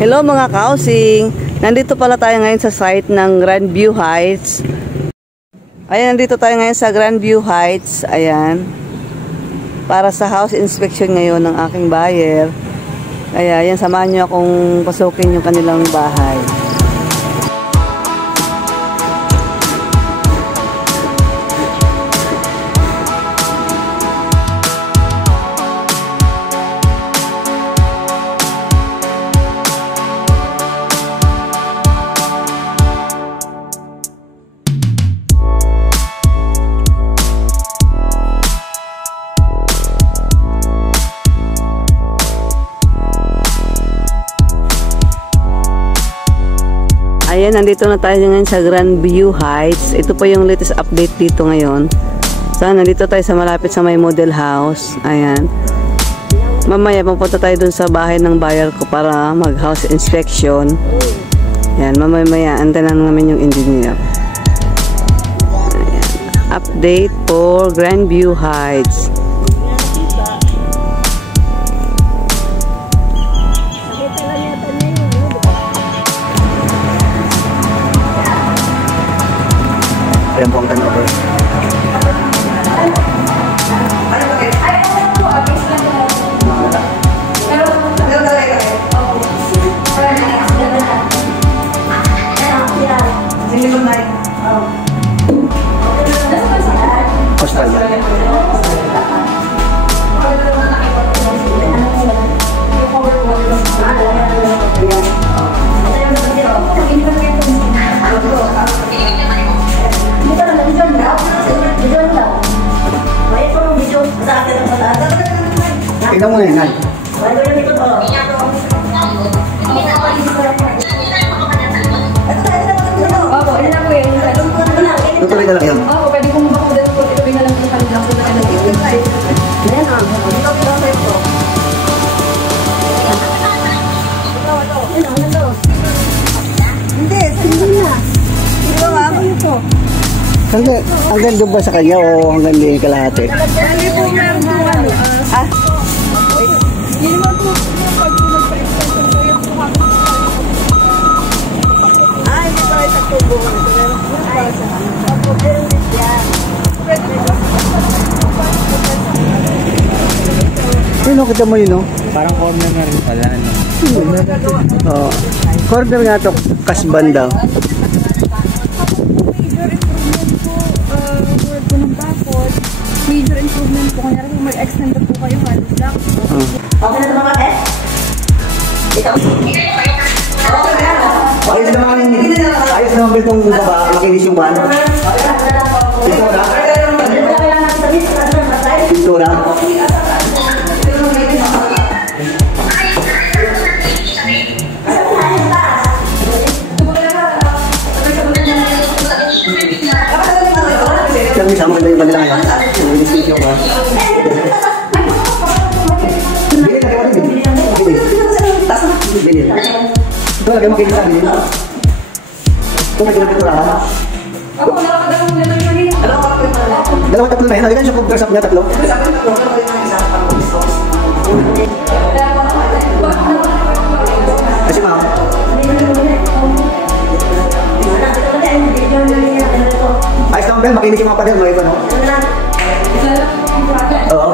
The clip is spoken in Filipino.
Hello mga ka-housing! Nandito pala tayo ngayon sa site ng Grandview Heights. Ayan, nandito tayo ngayon sa Grandview Heights. Ayan. Para sa house inspection ngayon ng aking buyer. Kaya, ayan, samahan nyo akong pasukin yung kanilang bahay. Ayan, nandito na tayo ngayon sa Grandview Heights. Ito po yung latest update dito ngayon. So, nandito tayo sa malapit sa may model house. Ayan. Mamaya, pupunta tayo dun sa bahay ng buyer ko para mag-house inspection. Ayan, mamaya, antayin lang namin yung engineer. Ayan. Update for Grandview Heights. Ayan po ang turnover. Australia. Tingnan mo na yan, Nay. Opo, yun lang po yun. Tutuloy na lang yan. Opo, pwede kong makukudan po. Ituloy na lang po yung lang po na lang. Ayan ah. Hindi, sino na? Sino ba? Ano po? Hanggang doon ba sa kanya o hanggang di kalahati? Hindi po meron po ano. Ah? Hindi naman po pag nagpa-extension po yung buhang. Ah, hindi pa rin sa tubo. Meron po para sa ano. Opo, pero yan. Pwede po. Sino kita mo yun, no? Parang corner na rin pala, ano? Oo. Corner nga to, kasban daw. Major improvement po. Kanya rin kung mag-extend po kayo, halos lang. Okay na naman eh? Ito. Ayos naman, ayos naman itong baba, makinis yung ban. Dito na? Dito na? Kami sama kayo yung banila yan. Yung inisisyo ka. Bilin na kayo rin. Bilin. Ito lagi makinis sa bilin. Ito may ginagpiturahan. Ako, nakakadamang na lang yun. Dalawang tatlo na yan. Nalikan siya kung dress up niya tatlo. Kasi ma'am. Ayos naman, Ben. Makinis yung mga pader. May iba, no? Oo.